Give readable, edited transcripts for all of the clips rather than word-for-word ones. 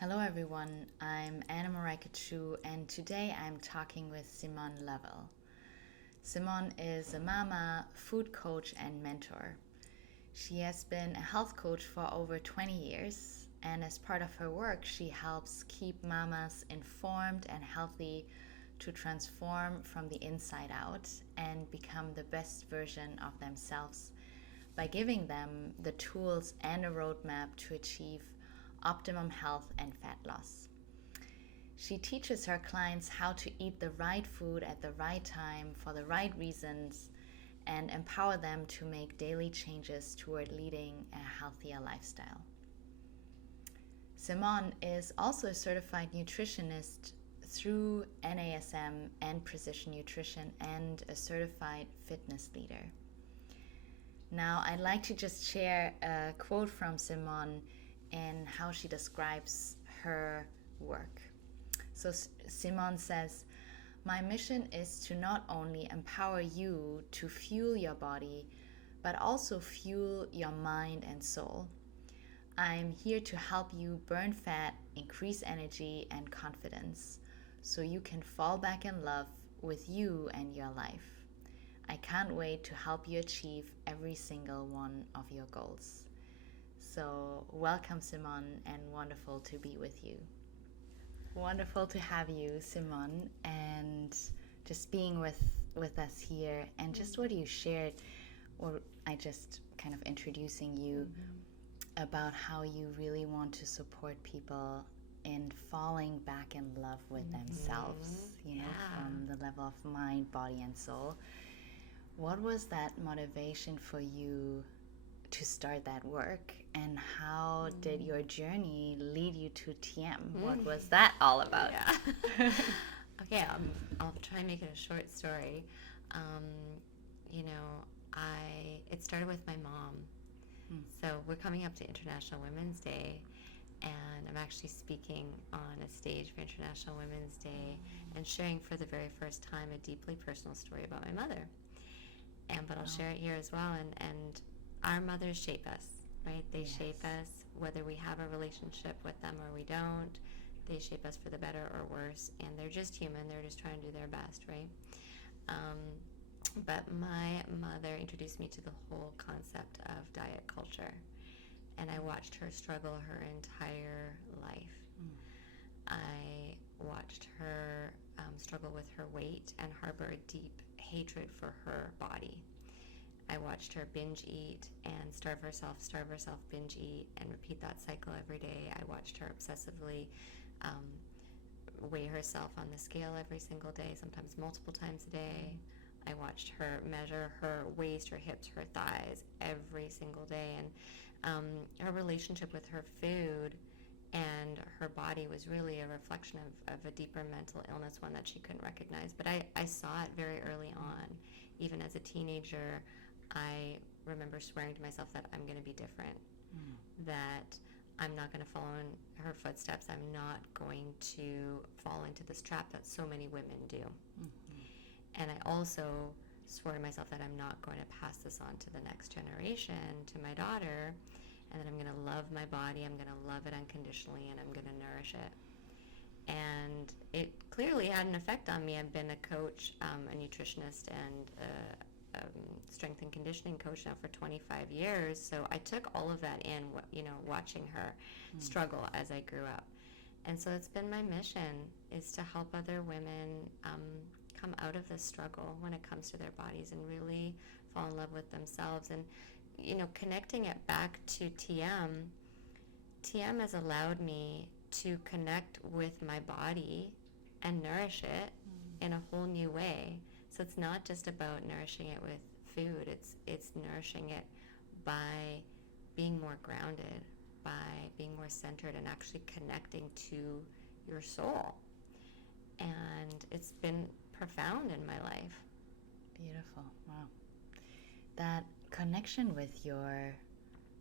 Hello everyone, I'm Anne-Mareike Chu and today I'm talking with Simone Lovell. Simone is a mama, food coach and mentor. She has been a health coach for over 20 years and as part of her work she helps keep mamas informed and healthy to transform from the inside out and become the best version of themselves by giving them the tools and a roadmap to achieve optimum health and fat loss. She teaches her clients how to eat the right food at the right time for the right reasons and empower them to make daily changes toward leading a healthier lifestyle. Simone is also a certified nutritionist through NASM and Precision Nutrition and a certified fitness leader. Now, I'd like to just share a quote from Simone and how she describes her work. So Simone says, "My mission is to not only empower you to fuel your body, but also fuel your mind and soul. I'm here to help you burn fat, increase energy and confidence, so you can fall back in love with you and your life. I can't wait to help you achieve every single one of your goals." So welcome, Simone, and wonderful to be with you. Wonderful to have you, Simone, and just being with us here and just what you shared, or I just kind of introducing you about how you really want to support people in falling back in love with themselves, from the level of mind, body, and soul. What was that motivation for you to start that work, and how did your journey lead you to TM? What was that all about? Okay, I'll try and make it a short story. It started with my mom. So we're coming up to International Women's Day, and I'm actually speaking on a stage for International Women's Day and sharing for the very first time a deeply personal story about my mother. But I'll share it here as well. And our mothers shape us, right? They shape us, whether we have a relationship with them or we don't. They shape us for the better or worse, and they're just human. They're just trying to do their best, right? But my mother introduced me to the whole concept of diet culture, and I watched her struggle her entire life. I watched her struggle with her weight and harbor a deep hatred for her body. I watched her binge eat and starve herself, binge eat, and repeat that cycle every day. I watched her obsessively weigh herself on the scale every single day, sometimes multiple times a day. I watched her measure her waist, her hips, her thighs every single day. And her relationship with her food and her body was really a reflection of a deeper mental illness, one that she couldn't recognize. But I saw it very early on. Even as a teenager, I remember swearing to myself that I'm going to be different, that I'm not going to follow in her footsteps. I'm not going to fall into this trap that so many women do. And I also swore to myself that I'm not going to pass this on to the next generation, to my daughter, and that I'm going to love my body, I'm going to love it unconditionally, and I'm going to nourish it. And it clearly had an effect on me. I've been a coach, a nutritionist, and a strength and conditioning coach now for 25 years. So I took all of that in, watching her struggle as I grew up. And so it's been my mission, is to help other women come out of this struggle when it comes to their bodies and really fall in love with themselves. And connecting it back to TM has allowed me to connect with my body and nourish it in a whole new way. So it's not just about nourishing it with food, it's nourishing it by being more grounded, by being more centered and actually connecting to your soul. And it's been profound in my life. Beautiful. Wow. That connection with your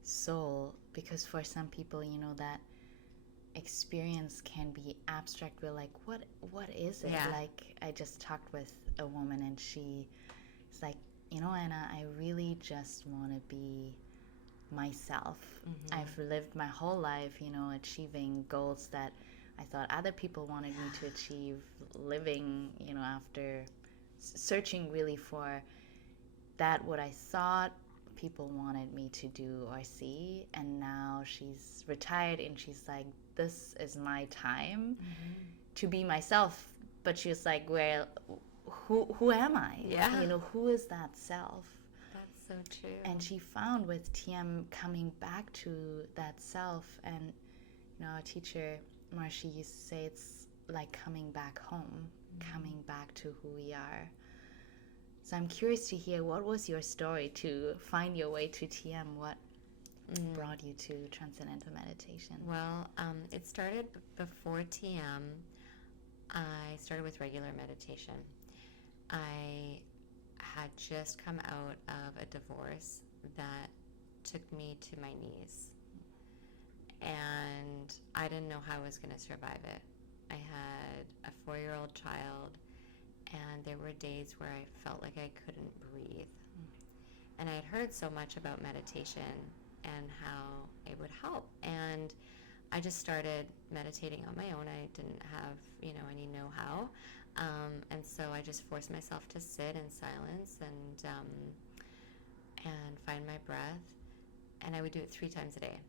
soul, because for some people, that experience can be abstract. We're like, what is it? Like, I just talked with a woman and she's like, Anna, I really just want to be myself. I've lived my whole life, achieving goals that I thought other people wanted me to achieve, living, after searching really for that what I thought people wanted me to do or see. And now she's retired and she's like, this is my time to be myself. But she was like, well, who am I? Yeah. Who is that self? That's so true. And she found with TM coming back to that self. And our teacher Marcia used to say it's like coming back home, coming back to who we are. So I'm curious to hear, what was your story to find your way to TM? What brought you to Transcendental Meditation? Well, it started before TM. I started with regular meditation. I had just come out of a divorce that took me to my knees. And I didn't know how I was going to survive it. I had a 4-year-old child, and there were days where I felt like I couldn't breathe. And I had heard so much about meditation and how it would help. And I just started meditating on my own. I didn't have, any know-how. And so I just forced myself to sit in silence and find my breath. And I would do it 3 times a day.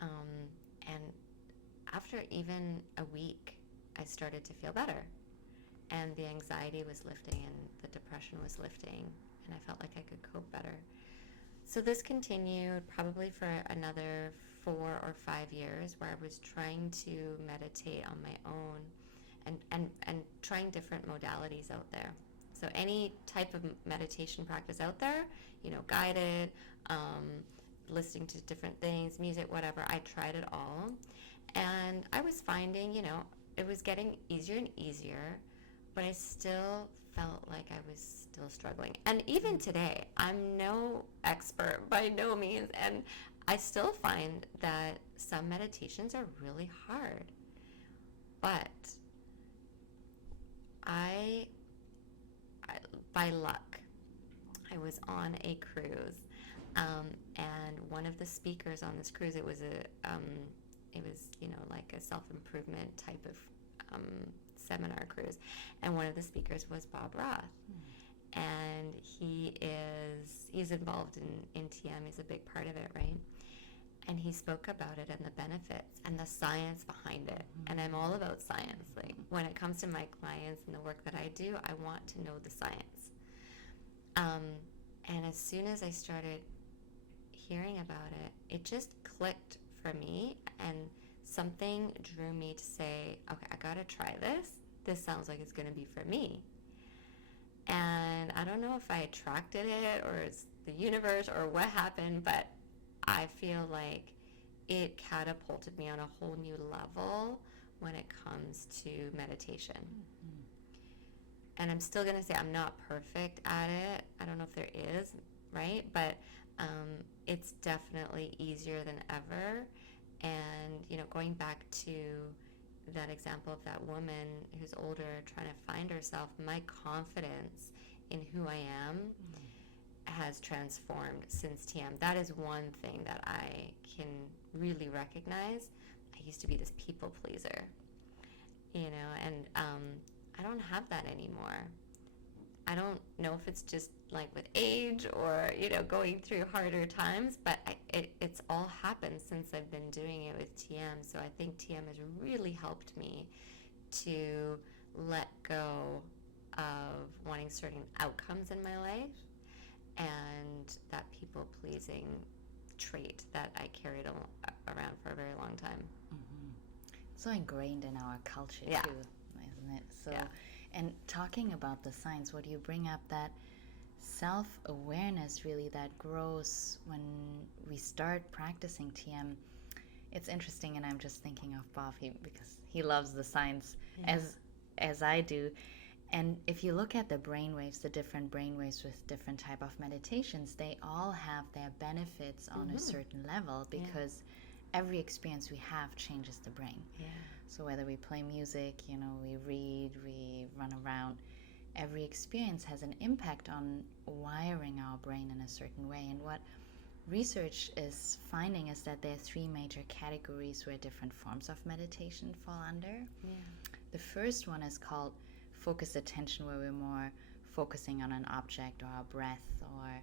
And after even a week, I started to feel better. And the anxiety was lifting and the depression was lifting. And I felt like I could cope better. So this continued probably for another 4 or 5 years, where I was trying to meditate on my own and trying different modalities out there. So any type of meditation practice out there, guided, listening to different things, music, whatever, I tried it all. And I was finding, it was getting easier and easier, but I still felt like I was still struggling. And even today, I'm no expert by no means, and I still find that some meditations are really hard. But I by luck, I was on a cruise, and one of the speakers on this cruise, it was like a self-improvement type of seminar cruise, and one of the speakers was Bob Roth. And he's involved in TM. He's a big part of it, right? And he spoke about it and the benefits and the science behind it. And I'm all about science. Like, when it comes to my clients and the work that I do, I want to know the science. And as soon as I started hearing about it, it just clicked for me, and something drew me to say, okay, I gotta try this. This sounds like it's gonna be for me. And I don't know if I attracted it or it's the universe or what happened, but I feel like it catapulted me on a whole new level when it comes to meditation. And I'm still going to say I'm not perfect at it. I don't know if there is, right? But it's definitely easier than ever. And, going back to that example of that woman who's older trying to find herself, my confidence in who I am has transformed since TM. That is one thing that I can really recognize. I used to be this people pleaser, and I don't have that anymore. I don't know if it's just like with age or, going through harder times, but it's all happened since I've been doing it with TM. So I think TM has really helped me to let go of wanting certain outcomes in my life and that people-pleasing trait that I carried around for a very long time. So ingrained in our culture too, isn't it? So, and talking about the science, what you bring up, that self-awareness really that grows when we start practicing TM. It's interesting, and I'm just thinking of Bob because he loves the science as I do. And if you look at the brainwaves, the different brainwaves with different type of meditations, they all have their benefits on a certain level, because every experience we have changes the brain. So whether we play music, we read, we run around, every experience has an impact on wiring our brain in a certain way. And what research is finding is that there are three major categories where different forms of meditation fall under. Yeah. The first one is called focused attention, where we're more focusing on an object or our breath, or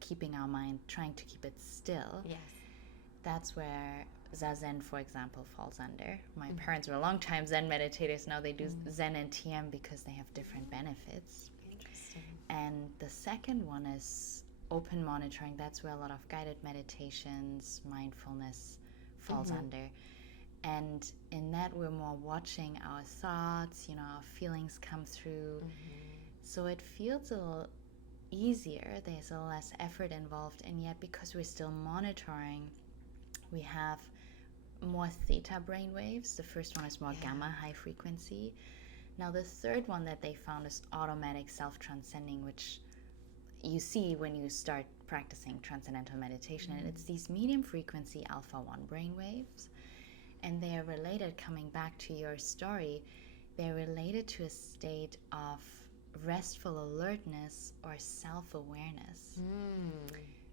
keeping our mind, trying to keep it still. Yes. That's where Zazen, for example, falls under. My parents were a long time Zen meditators. Now they do Zen and TM because they have different benefits. Interesting. And the second one is open monitoring. That's where a lot of guided meditations, mindfulness falls under. And in that, we're more watching our thoughts, our feelings come through. So it feels a little easier. There's a little less effort involved. And yet, because we're still monitoring, we have more theta brain waves. The first one is more gamma, high frequency. Now, the third one that they found is automatic self-transcending, which you see when you start practicing Transcendental Meditation. And it's these medium frequency alpha 1 brain waves. And they are related, coming back to your story, they're related to a state of restful alertness or self-awareness.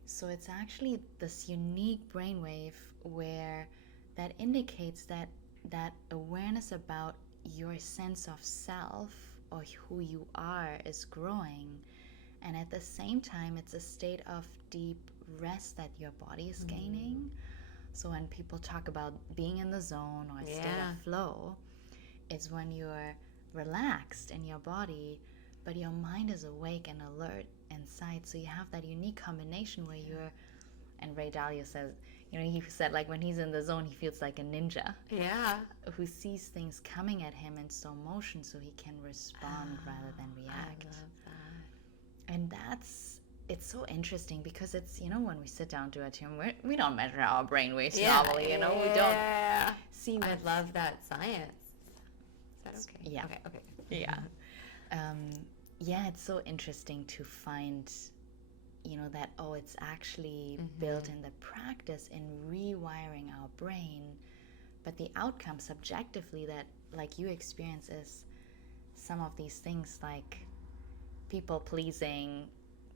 So it's actually this unique brainwave where that indicates that awareness about your sense of self or who you are is growing. And at the same time, it's a state of deep rest that your body is gaining. So when people talk about being in the zone or a state of flow, it's when you're relaxed in your body, but your mind is awake and alert inside. So you have that unique combination where you're, and Ray Dalio says, he said, like, when he's in the zone, he feels like a ninja. Yeah. Who sees things coming at him in slow motion so he can respond rather than react. I love that. And it's so interesting because it's, when we sit down to a TM, we don't measure our brain waves normally, we don't see that. I love that science. Is that okay? Yeah. Okay. Yeah. It's so interesting to find, that, it's actually built in the practice in rewiring our brain. But the outcome subjectively that, like, you experience is some of these things like people pleasing.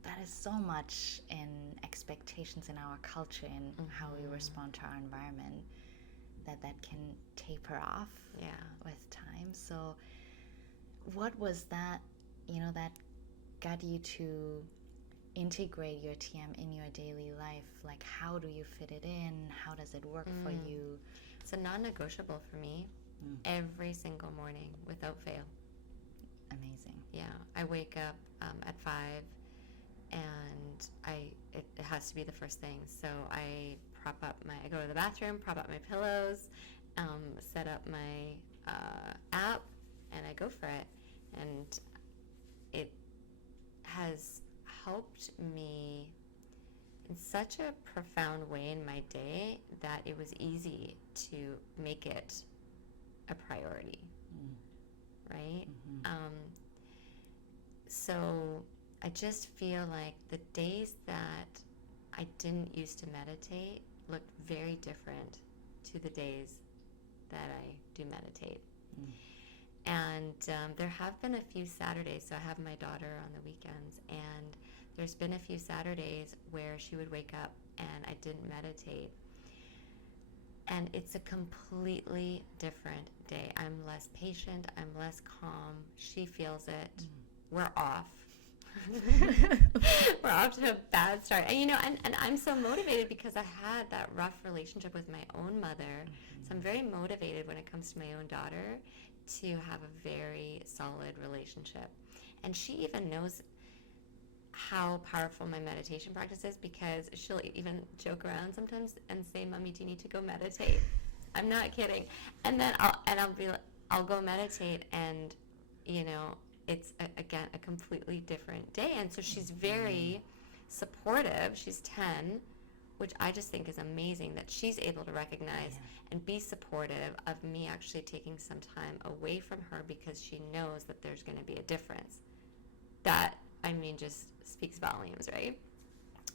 That is so much in expectations in our culture and how we respond to our environment that can taper off with time. So what was that, that got you to integrate your TM in your daily life? Like, how do you fit it in? How does it work for you? It's a non-negotiable for me every single morning without fail. Amazing. Yeah. I wake up at 5. And it has to be the first thing. So I go to the bathroom, prop up my pillows, set up my app, and I go for it. And it has helped me in such a profound way in my day that it was easy to make it a priority, right? So I just feel like the days that I didn't used to meditate looked very different to the days that I do meditate. And there have been a few Saturdays, so I have my daughter on the weekends, and there's been a few Saturdays where she would wake up and I didn't meditate. And it's a completely different day. I'm less patient, I'm less calm, she feels it, we're off. We're off to a bad start. And I'm so motivated because I had that rough relationship with my own mother. So I'm very motivated when it comes to my own daughter to have a very solid relationship. And she even knows how powerful my meditation practice is because she'll even joke around sometimes and say, "Mommy, do you need to go meditate?" I'm not kidding. And then I'll go meditate, and it's again a completely different day. And so she's very supportive. She's 10, which I just think is amazing that she's able to recognize and be supportive of me actually taking some time away from her because she knows that there's going to be a difference. That, just speaks volumes, right?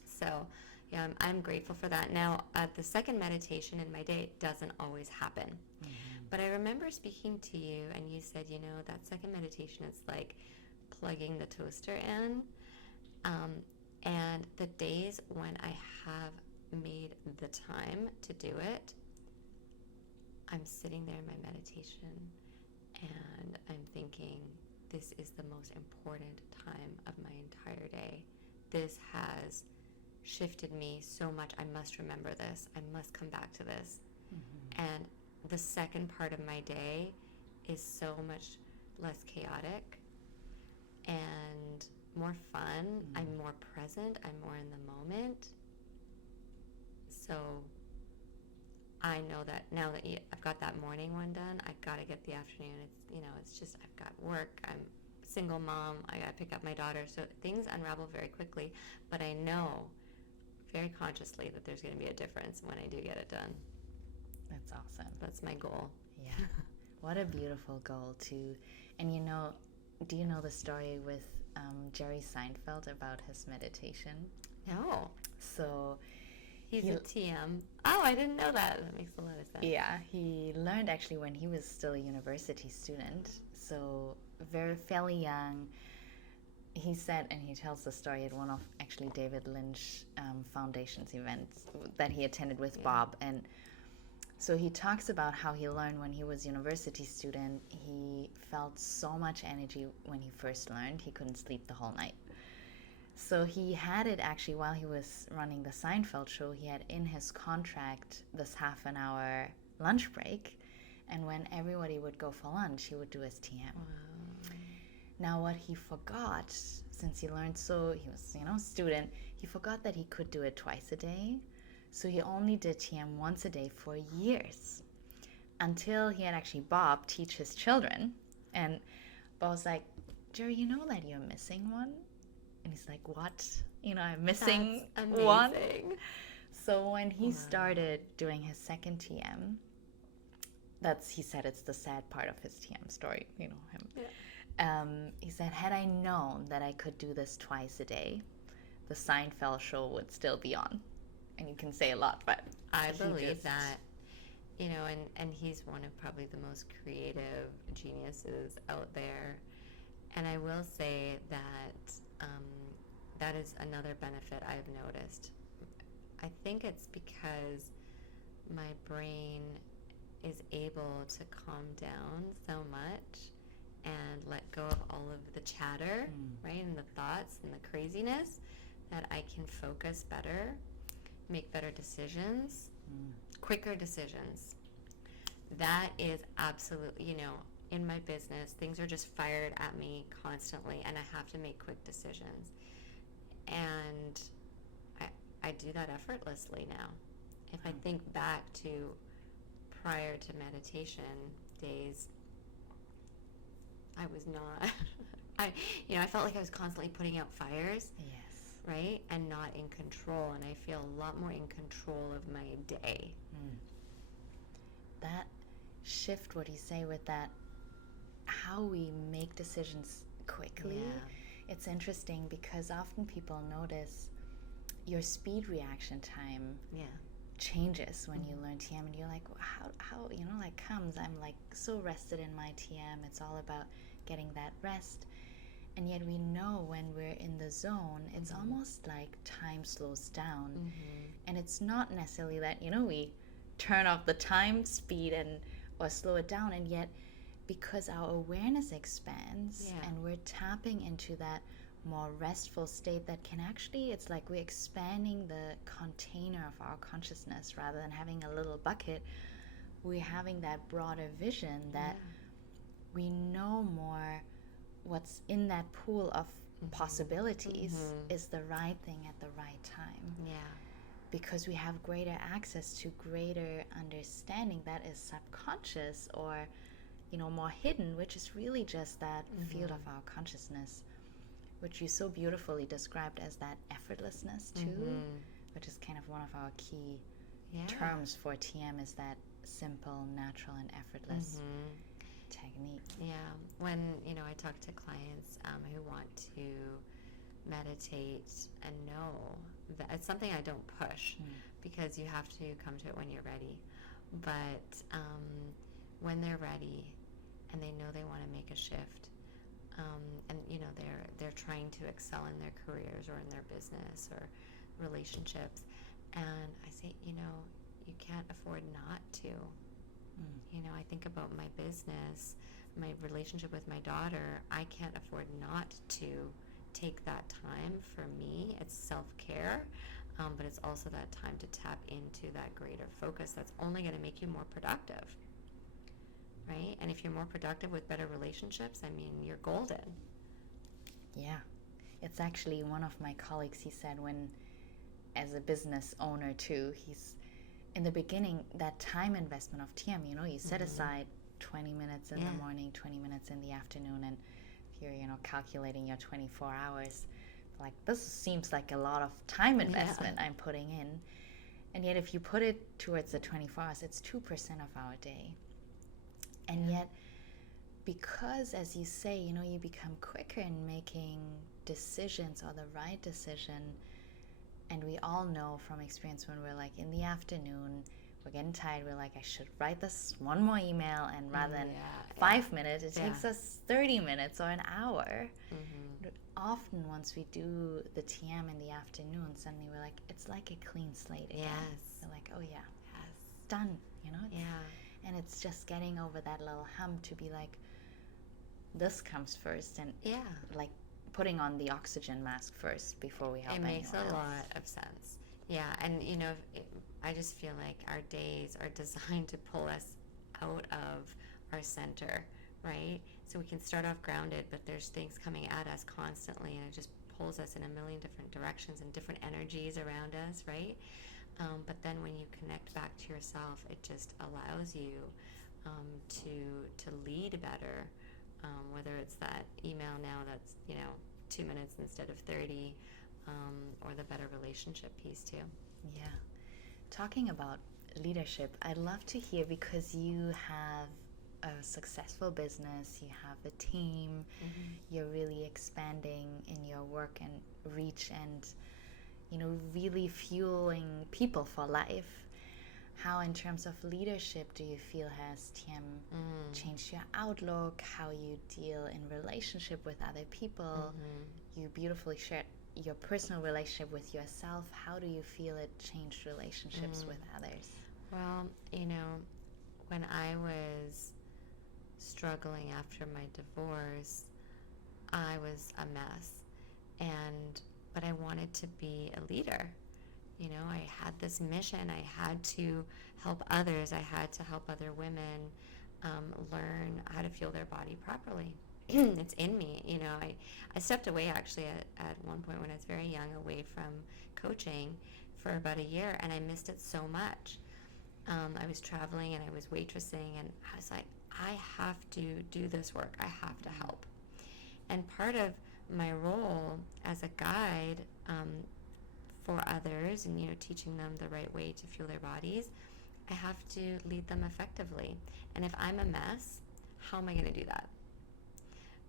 So, yeah, I'm grateful for that. Now, the second meditation in my day doesn't always happen. But I remember speaking to you, and you said, that second meditation is like plugging the toaster in. And the days when I have made the time to do it, I'm sitting there in my meditation and I'm thinking, this is the most important time of my entire day. This has shifted me so much. I must remember this. I must come back to this. Mm-hmm. And the second part of my day is so much less chaotic and more fun. Mm-hmm. I'm more present. I'm more in the moment. So I know that now that I've got that morning one done, I've got to get the afternoon. It's just I've got work. I'm a single mom. I got to pick up my daughter. So things unravel very quickly. But I know very consciously that there's going to be a difference when I do get it done. That's awesome. That's my goal. Yeah. What a beautiful goal too. And do you know the story with Jerry Seinfeld about his meditation? No. So he's a TM. Oh, I didn't know that. That makes a lot of sense. Yeah, he learned actually when he was still a university student. So very fairly young. He said, and he tells the story at one of actually David Lynch Foundation's events that he attended with Bob. And so he talks about how he learned when he was a university student. He felt so much energy when he first learned. He couldn't sleep the whole night. So he had it actually while he was running the Seinfeld show. He had in his contract this half an hour lunch break. And when everybody would go for lunch, he would do his TM. Wow. Now what he forgot, since he learned he was, student, he forgot that he could do it twice a day. So he only did TM once a day for years until he had actually Bob teach his children. And Bob was like, Jerry, you know that you're missing one? And he's like, what? I'm missing one. So when he started doing his second TM, he said it's the sad part of his TM story, him. Yeah. He said, had I known that I could do this twice a day, the Seinfeld show would still be on. And you can say a lot, but I believe that, and he's one of probably the most creative geniuses out there. And I will say that that is another benefit I've noticed. I think it's because my brain is able to calm down so much and let go of all of the chatter, right, and the thoughts and the craziness, that I can focus better, make better decisions, quicker decisions. That is absolutely, in my business, things are just fired at me constantly, and I have to make quick decisions. And I do that effortlessly now. If I think back to prior to meditation days, I was not, I felt like I was constantly putting out fires. Yes. Right? And not in control. And I feel a lot more in control of my day. That shift, what you say with that, how we make decisions quickly, it's interesting because often people notice your speed reaction time changes when you learn TM, and you're like, how comes I'm like so rested in my TM. It's all about getting that rest. And yet we know when we're in the zone, it's almost like time slows down. And it's not necessarily that, we turn off the time speed or slow it down. And yet, because our awareness expands and we're tapping into that more restful state that can actually, it's like we're expanding the container of our consciousness rather than having a little bucket. We're having that broader vision that we know more what's in that pool of possibilities is the right thing at the right time. Yeah. Because we have greater access to greater understanding that is subconscious or, more hidden, which is really just that field of our consciousness, which you so beautifully described as that effortlessness too, which is kind of one of our key terms for TM, is that simple, natural, and effortless technique. Yeah. When, I talk to clients who want to meditate and know that it's something I don't push because you have to come to it when you're ready. But when they're ready and they know they want to make a shift, and they're trying to excel in their careers or in their business or relationships, and I say, you can't afford not to. I think about my business, my relationship with my daughter. I can't afford not to take that time for me. It's self-care, but it's also that time to tap into that greater focus that's only going to make you more productive, right? And if you're more productive with better relationships, you're golden. Yeah. It's actually one of my colleagues, he said, when, as a business owner too, he's, in the beginning, that time investment of TM, you set aside 20 minutes in the morning, 20 minutes in the afternoon, and if you're, calculating your 24 hours, like, this seems like a lot of time investment I'm putting in. And yet if you put it towards the 24 hours, it's 2% of our day. And yet, because, as you say, you become quicker in making decisions, or the right decision. And we all know from experience, when we're like in the afternoon, we're getting tired, we're like, I should write this one more email, and rather than 5 minutes, it takes us 30 minutes or an hour. Often once we do the TM in the afternoon, suddenly we're like, it's like a clean slate again. We're like, oh yeah, done, and it's just getting over that little hump to be like, this comes first, and like putting on the oxygen mask first before we help anyone else. It makes a lot of sense. Yeah, and I just feel like our days are designed to pull us out of our center, right? So we can start off grounded, but there's things coming at us constantly, and it just pulls us in a million different directions and different energies around us, right? But then when you connect back to yourself, it just allows you to lead better, whether it's that email now that's 2 minutes instead of 30, or the better relationship piece too. Yeah. Talking about leadership, I'd love to hear, because you have a successful business, you have a team, you're really expanding in your work and reach, and really fueling people for life. How, in terms of leadership, do you feel has TM changed your outlook, how you deal in relationship with other people? You beautifully shared your personal relationship with yourself. How do you feel it changed relationships with others? Well, when I was struggling after my divorce, I was a mess, but I wanted to be a leader. I had this mission. I had to help others. I had to help other women learn how to feel their body properly. It's in me. I stepped away actually at one point when I was very young, away from coaching for about a year, and I missed it so much. I was traveling and I was waitressing, and I was like, I have to do this work. I have to help. And part of my role as a guide for others, and teaching them the right way to feel their bodies, I have to lead them effectively. And if I'm a mess, how am I going to do that?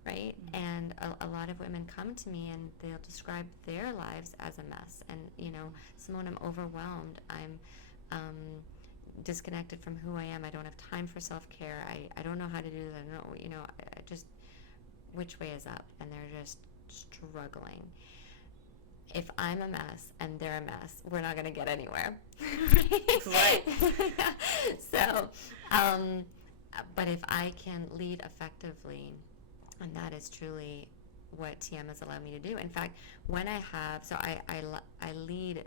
Right? And a lot of women come to me and they'll describe their lives as a mess. And Simone, I'm overwhelmed. I'm disconnected from who I am. I don't have time for self-care. I don't know how to do that. I don't know. I just, which way is up? And they're just struggling. If I'm a mess and they're a mess, we're not going to get anywhere. Right. So, but if I can lead effectively, and that is truly what TM has allowed me to do. In fact, when I have, so I lead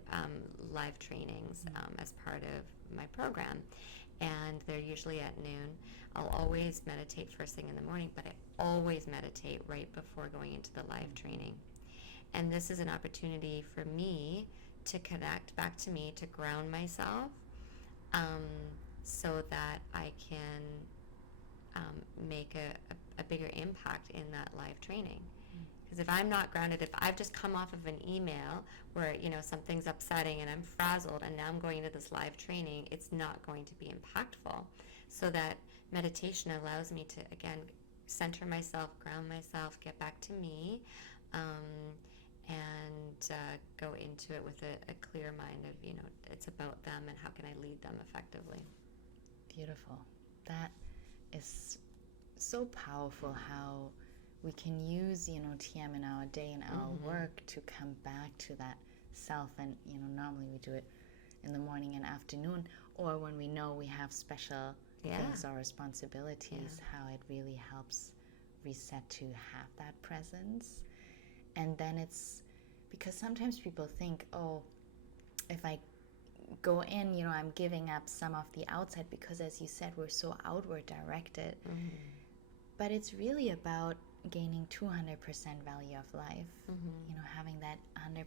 live trainings as part of my program, and they're usually at noon. I'll always meditate first thing in the morning, but I always meditate right before going into the live training. And this is an opportunity for me to connect back to me, to ground myself, so that I can make a bigger impact in that live training. Because if I'm not grounded, if I've just come off of an email where something's upsetting and I'm frazzled, and now I'm going into this live training, it's not going to be impactful. So that meditation allows me to, again, center myself, ground myself, get back to me, and go into it with a clear mind of, it's about them and how can I lead them effectively. Beautiful. That is so powerful, how we can use, TM in our day and our work to come back to that self. And, normally we do it in the morning and afternoon, or when we know we have special things or responsibilities, how it really helps reset to have that presence. And then it's because sometimes people think, oh, if I go in, I'm giving up some of the outside, because as you said, we're so outward directed. But it's really about gaining 200% value of life, having that 100%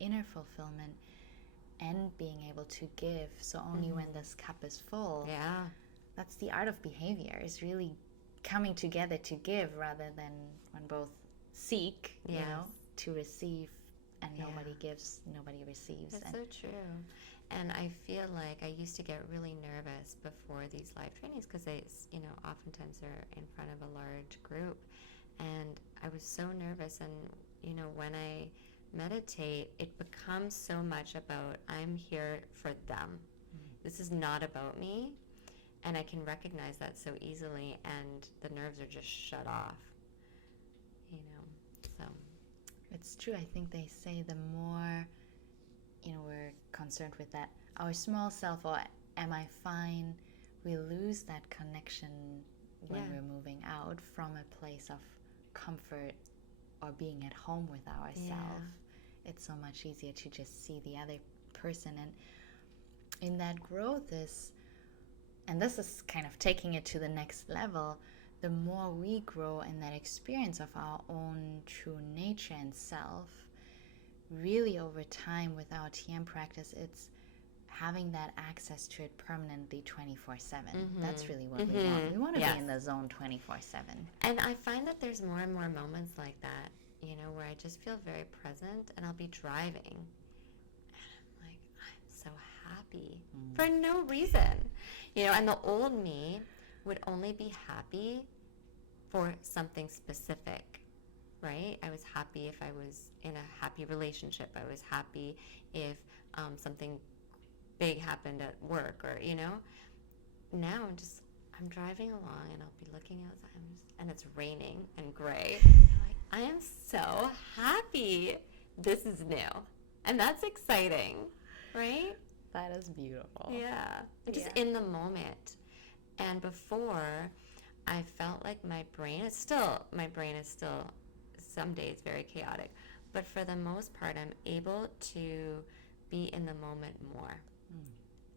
inner fulfillment and being able to give. So only when this cup is full, that's the art of behavior, is really coming together to give rather than when both seek, to receive, and nobody gives, nobody receives. That's so true. And I feel like I used to get really nervous before these live trainings, because they, oftentimes are in front of a large group. And I was so nervous. And, when I meditate, it becomes so much about, I'm here for them. This is not about me. And I can recognize that so easily, and the nerves are just shut off, so. It's true. I think they say the more, we're concerned with that, our small self, or am I fine, we lose that connection when we're moving out from a place of comfort or being at home with ourselves. It's so much easier to just see the other person. And in that growth is, and this is kind of taking it to the next level, the more we grow in that experience of our own true nature and self, really over time with our TM practice, it's having that access to it permanently 24/7. That's really what we want. We want to be in the zone 24/7. And I find that there's more and more moments like that, where I just feel very present, and I'll be driving, and I'm like, I'm so happy for no reason. And the old me would only be happy for something specific, right? I was happy if I was in a happy relationship. I was happy if something big happened at work, or, Now I'm driving along, and I'll be looking outside, and it's raining and gray. I am so happy. This is new. And that's exciting, right? That is beautiful. Yeah. I'm just in the moment. And before, I felt like my brain is still some days very chaotic. But for the most part, I'm able to be in the moment more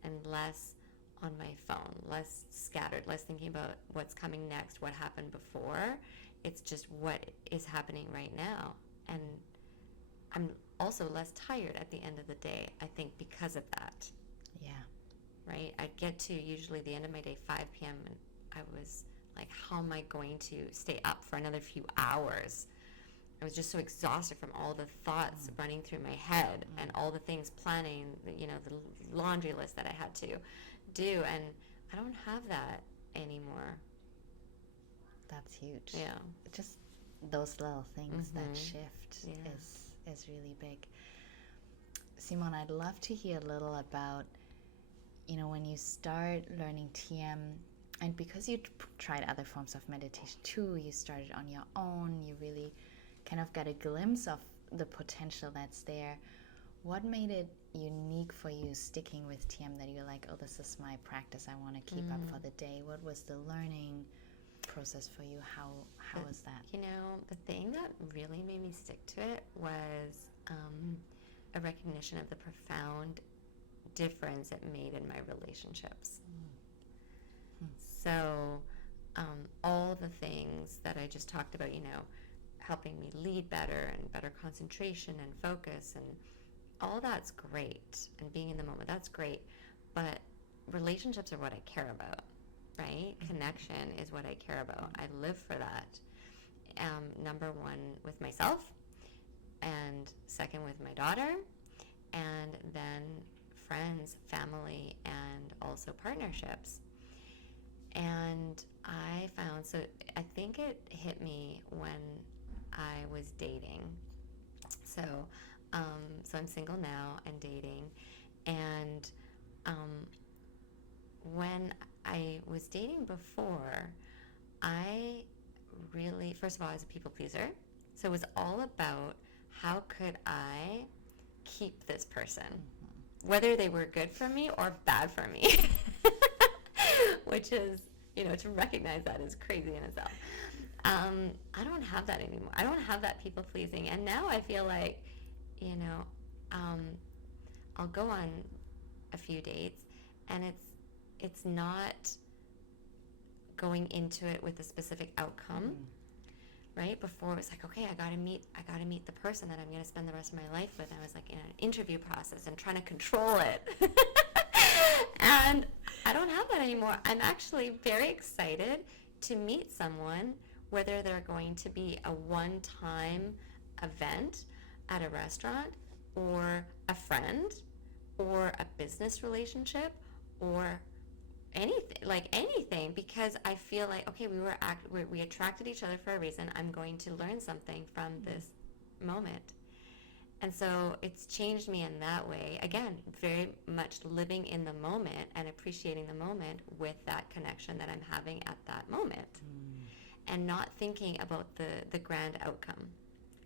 and less on my phone, less scattered, less thinking about what's coming next, what happened before. It's just what is happening right now. And I'm also less tired at the end of the day, I think, because of that. Yeah. Right? I'd get to usually the end of my day, 5 p.m., and I was like, how am I going to stay up for another few hours? I was just so exhausted from all the thoughts running through my head and all the things planning, the laundry list that I had to do. And I don't have that anymore. That's huge. Yeah. Just those little things, that shift is really big. Simone, I'd love to hear a little about, when you start learning TM, and because you tried other forms of meditation too, you started on your own, you really kind of got a glimpse of the potential that's there. What made it unique for you sticking with TM, that you're like, oh, this is my practice, I want to keep up for the day? What was the learning process for you? How was that? The thing that really made me stick to it was a recognition of the profound difference it made in my relationships. So all the things that I just talked about, helping me lead better and better concentration and focus, and all that's great, and being in the moment, that's great, but relationships are what I care about, right? Connection is what I care about. I live for that. Number one, with myself, and second, with my daughter, and then friends, family, and also partnerships. And I found, so I think it hit me when I was dating. So I'm single now and dating. And when I was dating before, I really, first of all, I was a people pleaser. So it was all about how could I keep this person, whether they were good for me or bad for me, which is, to recognize that is crazy in itself. I don't have that anymore. I don't have that people pleasing. And now I feel like, I'll go on a few dates, and it's not going into it with a specific outcome. Right? Before it was like, okay, I gotta meet the person that I'm gonna spend the rest of my life with. And I was like in an interview process and trying to control it. And I don't have that anymore. I'm actually very excited to meet someone, whether they're going to be a one-time event at a restaurant, or a friend, or a business relationship, or anything, because I feel like, okay, we attracted each other for a reason. I'm going to learn something from this moment. And so it's changed me in that way. Again, very much living in the moment and appreciating the moment with that connection that I'm having at that moment, and not thinking about the grand outcome.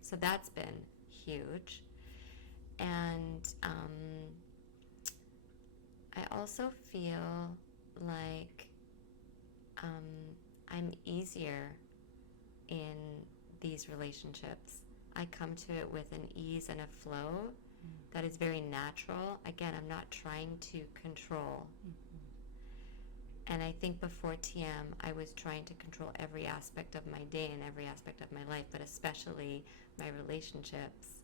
So that's been huge. And I also feel like I'm easier in these relationships. I come to it with an ease and a flow that is very natural. Again, I'm not trying to control. And I think before TM, I was trying to control every aspect of my day and every aspect of my life, but especially my relationships.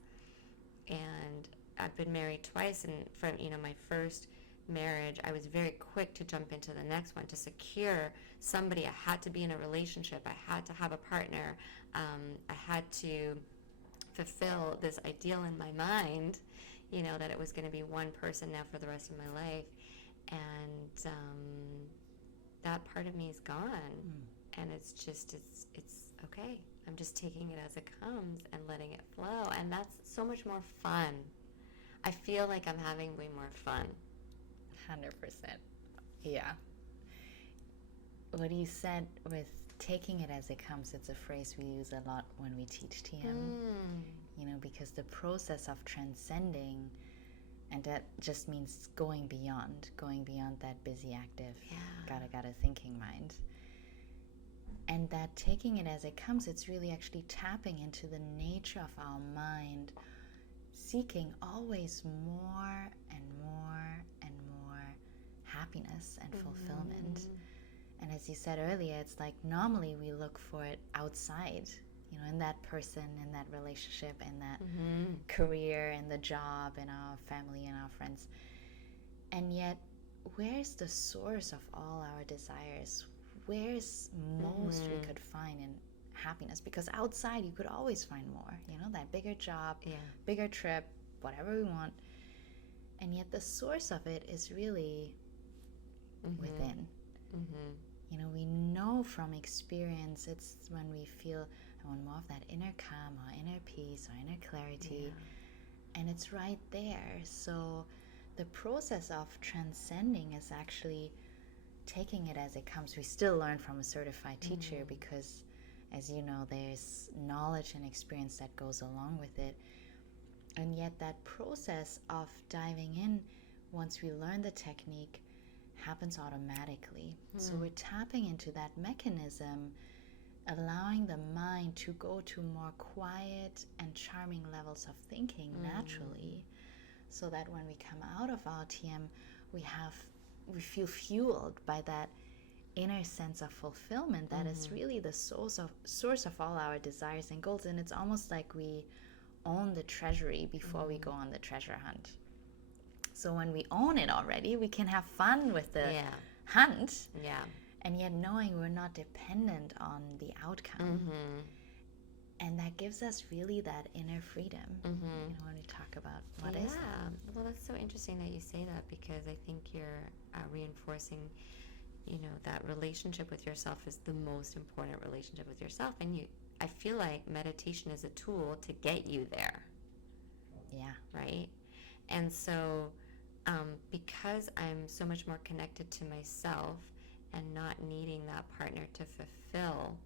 And I've been married twice, and from my first marriage, I was very quick to jump into the next one to secure somebody. I had to be in a relationship. I had to have a partner. I had to fulfill this ideal in my mind, that it was going to be one person now for the rest of my life. And that part of me is gone. And it's okay. I'm just taking it as it comes and letting it flow. And that's so much more fun. I feel like I'm having way more fun. 100%. Yeah. What you said with taking it as it comes, it's a phrase we use a lot when we teach TM. Because the process of transcending, and that just means going beyond that busy, active, gotta thinking mind. And that taking it as it comes, it's really actually tapping into the nature of our mind, seeking always more and more and more happiness and fulfillment. And as you said earlier, it's like normally we look for it outside, in that person, in that relationship, in that career, in the job, in our family, and our friends. And yet, where's the source of all our desires? Where's most we could find in happiness? Because outside you could always find more, that bigger job, bigger trip, whatever we want. And yet the source of it is really within. We know from experience, it's when we feel I want more of that inner calm or inner peace or inner clarity, and it's right there. So the process of transcending is actually taking it as it comes. We still learn from a certified teacher because, as you know, there's knowledge and experience that goes along with it. And yet that process of diving in, once we learn the technique, happens automatically. So we're tapping into that mechanism, allowing the mind to go to more quiet and charming levels of thinking naturally, so that when we come out of our TM, we feel fueled by that inner sense of fulfillment that is really the source of all our desires and goals. And it's almost like we own the treasury before we go on the treasure hunt. So when we own it already, we can have fun with the hunt. And yet knowing we're not dependent on the outcome. And that gives us really that inner freedom, when we talk about what is that. Well, that's so interesting that you say that, because I think you're reinforcing, that relationship with yourself is the most important relationship with yourself. And I feel like meditation is a tool to get you there. Yeah. Right? And so because I'm so much more connected to myself and not needing that partner to fulfill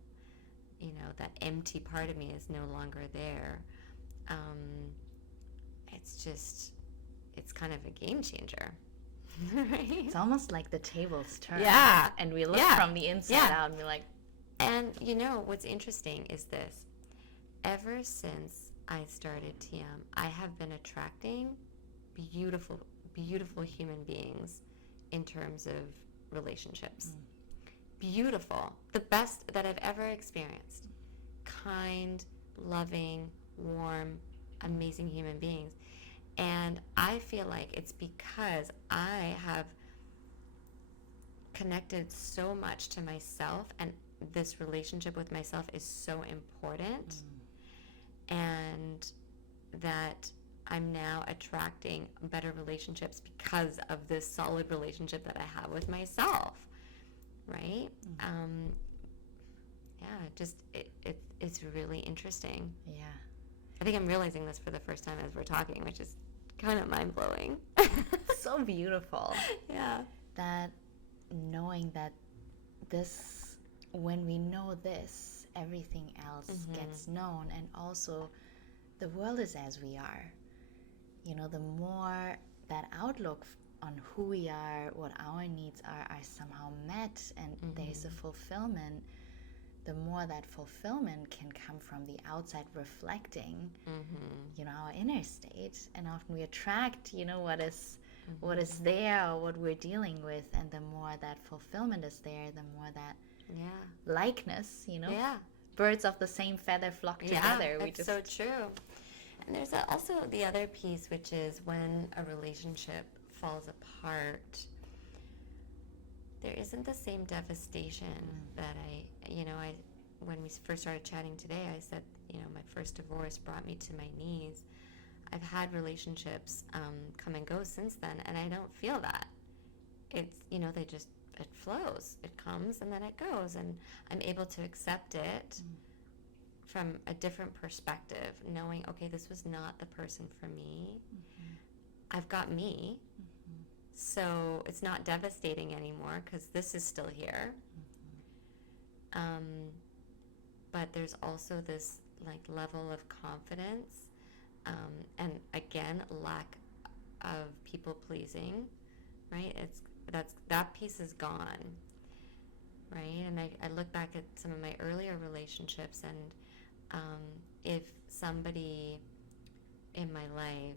that empty part of me is no longer there, it's kind of a game changer. Right? It's almost like the tables turn. Yeah. And we look from the inside out and we're like... And what's interesting is this. Ever since I started TM, I have been attracting beautiful, beautiful human beings in terms of relationships. Beautiful. The best that I've ever experienced. Kind, loving, warm, amazing human beings. And I feel like it's because I have connected so much to myself, and this relationship with myself is so important, and that I'm now attracting better relationships because of this solid relationship that I have with myself, right? It's really interesting. Yeah. I think I'm realizing this for the first time as we're talking, which is kind of mind-blowing. So beautiful. Yeah. That knowing that this, when we know this, everything else gets known, and also the world is as we are. The more that outlook on who we are, what our needs are somehow met, and there's a fulfillment, the more that fulfillment can come from the outside reflecting, our inner state. And often we attract, what is there or what we're dealing with. And the more that fulfillment is there, the more that likeness, birds of the same feather flock together. It's so true. And there's also the other piece, which is when a relationship falls apart, there isn't the same devastation that when we first started chatting today, I said, my first divorce brought me to my knees. I've had relationships come and go since then, and I don't feel that. It's, it flows. It comes and then it goes, and I'm able to accept it from a different perspective, knowing, okay, this was not the person for me. I've got me. So it's not devastating anymore because this is still here. But there's also this level of confidence, and again, lack of people pleasing, right? That piece is gone, right? And I look back at some of my earlier relationships, and if somebody in my life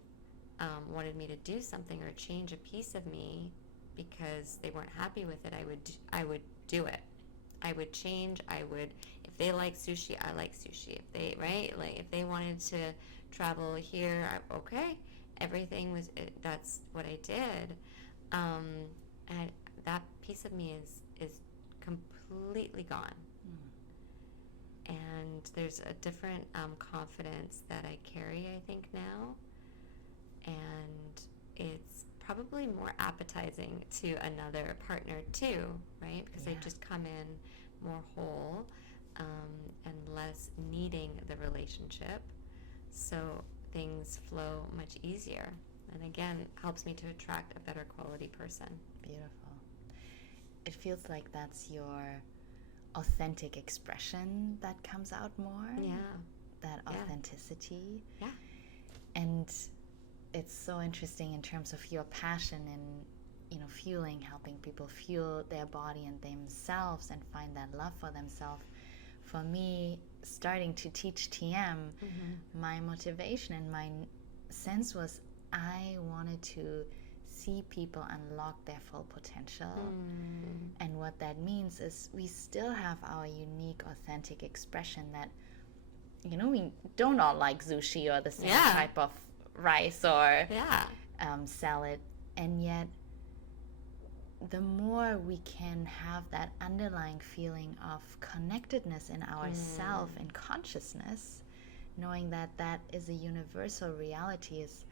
wanted me to do something or change a piece of me because they weren't happy with it, I would do it. I would change. If they like sushi, I like sushi. If they, right? If they wanted to travel here, okay. Everything was, that's what I did. And that piece of me is completely gone. And there's a different confidence that I carry, I think, now. And it's probably more appetizing to another partner too, right? Because I just come in more whole and less needing the relationship, so things flow much easier, and again, helps me to attract a better quality person. Beautiful. It feels like that's your authentic expression that comes out more. Yeah. That authenticity. Yeah. And it's so interesting in terms of your passion in, fueling, helping people fuel their body and themselves and find that love for themselves. For me, starting to teach TM, my motivation and my sense was I wanted to see people unlock their full potential. And what that means is we still have our unique, authentic expression that, we don't all like sushi or the same type of rice or salad, and yet the more we can have that underlying feeling of connectedness in ourself and consciousness, knowing that that is a universal reality, as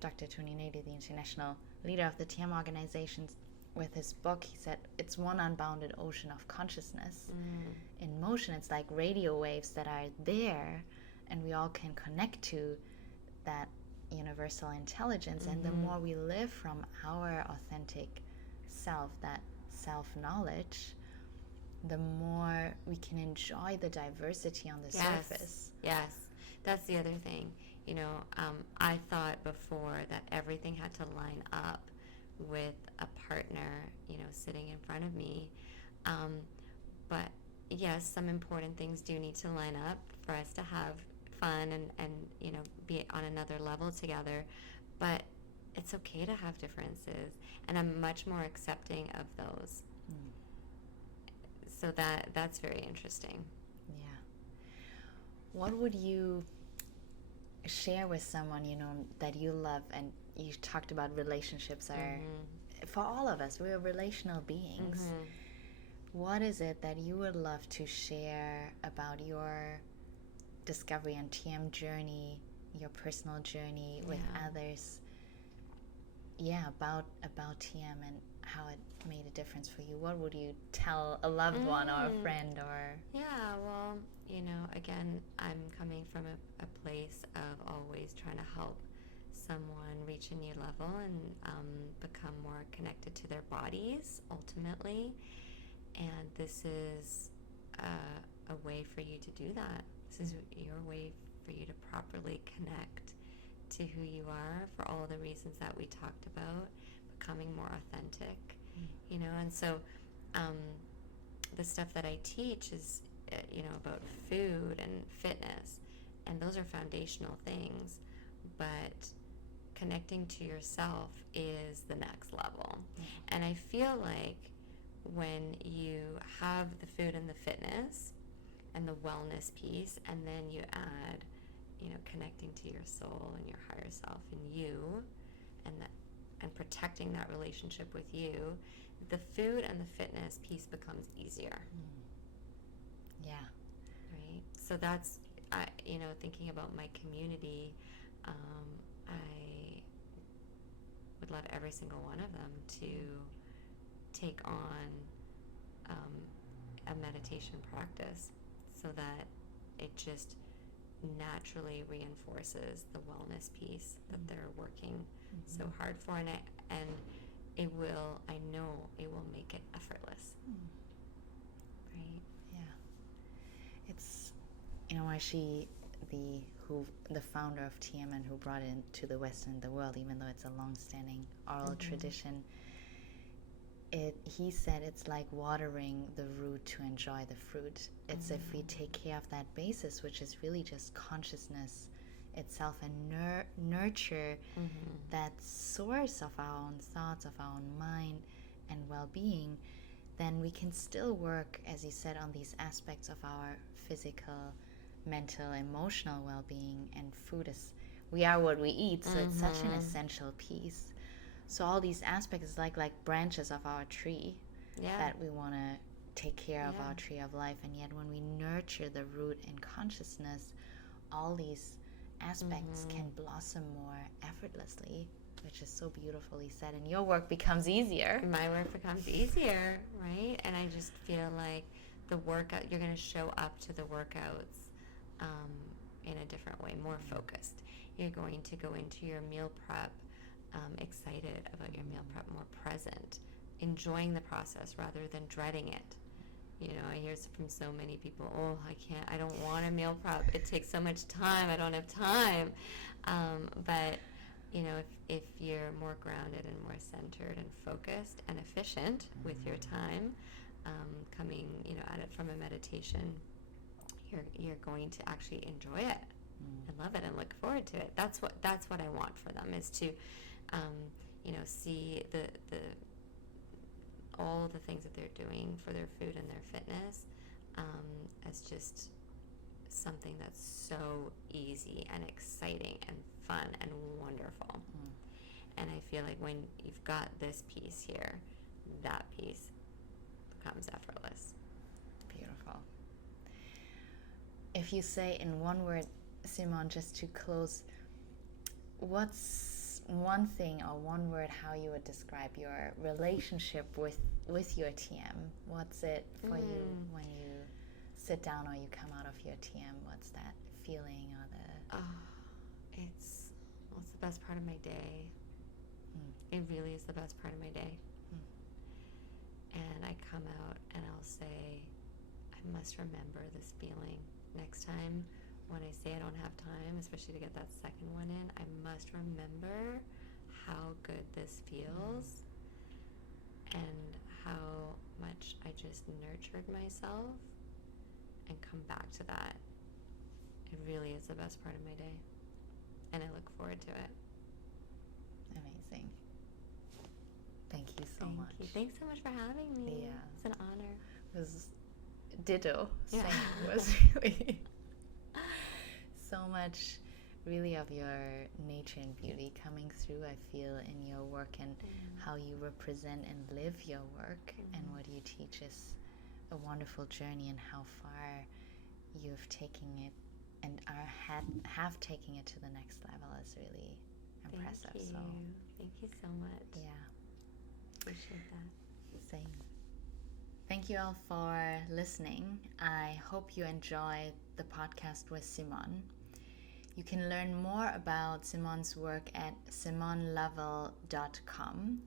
Dr. Tony Nady, the international leader of the TM organizations, with his book, he said, it's one unbounded ocean of consciousness in motion. It's like radio waves that are there, and we all can connect to that universal intelligence. And the more we live from our authentic self, that self-knowledge, the more we can enjoy the diversity on the surface. Yes, that's the other thing. I thought before that everything had to line up with a partner, sitting in front of me. But yes, some important things do need to line up for us to have fun and be on another level together. But it's okay to have differences, and I'm much more accepting of those. So that's very interesting. Yeah. What would you share with someone, that you love? And you talked about relationships are, for all of us, we're relational beings. What is it that you would love to share about your discovery and TM journey, your personal journey with others? Yeah, about TM and how it made a difference for you. What would you tell a loved one or a friend or? Yeah, well, again, I'm coming from a place of always trying to help someone reach a new level and become more connected to their bodies ultimately. And this is a way for you to do that. This is your way for you to properly connect to who you are for all the reasons that we talked about, becoming more authentic, and so the stuff that I teach is, about food and fitness, and those are foundational things, but connecting to yourself is the next level. And I feel like when you have the food and the fitness and the wellness piece, and then you add connecting to your soul and your higher self and you, and protecting that relationship with you, the food and the fitness piece becomes easier. Yeah. Right. So that's, thinking about my community, I would love every single one of them to take on a meditation practice so that it just naturally reinforces the wellness piece that they're working so hard for, and it will, I know it will make it effortless. Right? Yeah. It's, Ashi, the founder of TM and who brought it to the West and the world, even though it's a long-standing oral tradition, he said it's like watering the root to enjoy the fruit. It's if we take care of that basis, which is really just consciousness itself, and nurture that source of our own thoughts, of our own mind and well-being, then we can still work, as you said, on these aspects of our physical, mental, emotional well-being. And food is, we are what we eat, so it's such an essential piece. So all these aspects is like branches of our tree that we want to take care of, our tree of life. And yet when we nurture the root in consciousness, all these aspects can blossom more effortlessly, which is so beautifully said. And your work becomes easier. My work becomes easier, right? And I just feel like the workout, you're going to show up to the workouts in a different way, more focused. You're going to go into your meal prep excited about your meal prep, more present, enjoying the process rather than dreading it. I hear from so many people, I don't want a meal prep. It takes so much time. I don't have time. But, if you're more grounded and more centered and focused and efficient with your time, coming, at it from a meditation, you're going to actually enjoy it and love it and look forward to it. That's what I want for them, is to see the all the things that they're doing for their food and their fitness as just something that's so easy and exciting and fun and wonderful. And I feel like when you've got this piece here, that piece becomes effortless. Beautiful. If you say in one word, Simone, just to close, what's one thing or one word how you would describe your relationship with your TM? What's it for you when you sit down or you come out of your TM? What's that feeling or the... It's the best part of my day. It really is the best part of my day. And I come out and I'll say, must remember this feeling. Next time when I say I don't have time, especially to get that second one in, I must remember how good this feels and how much I just nurtured myself and come back to that. It really is the best part of my day, and I look forward to it. Amazing. Thank you so Thank much. you. Thanks so much for having me. Yeah. It's an honor. It was ditto. Yeah. Same. It was really so much really of your nature and beauty coming through, I feel, in your work, and how you represent and live your work, and what you teach is a wonderful journey, and how far you've taken it and have taken it to the next level is really impressive. Thank you. So Thank you so much. yeah, Appreciate that. same. Thank you all for listening. I hope you enjoyed the podcast with Simone. You can learn more about Simone's work at simonelovell.com.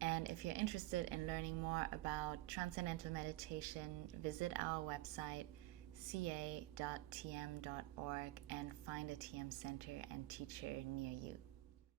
And if you're interested in learning more about Transcendental Meditation, visit our website ca.tm.org and find a TM center and teacher near you.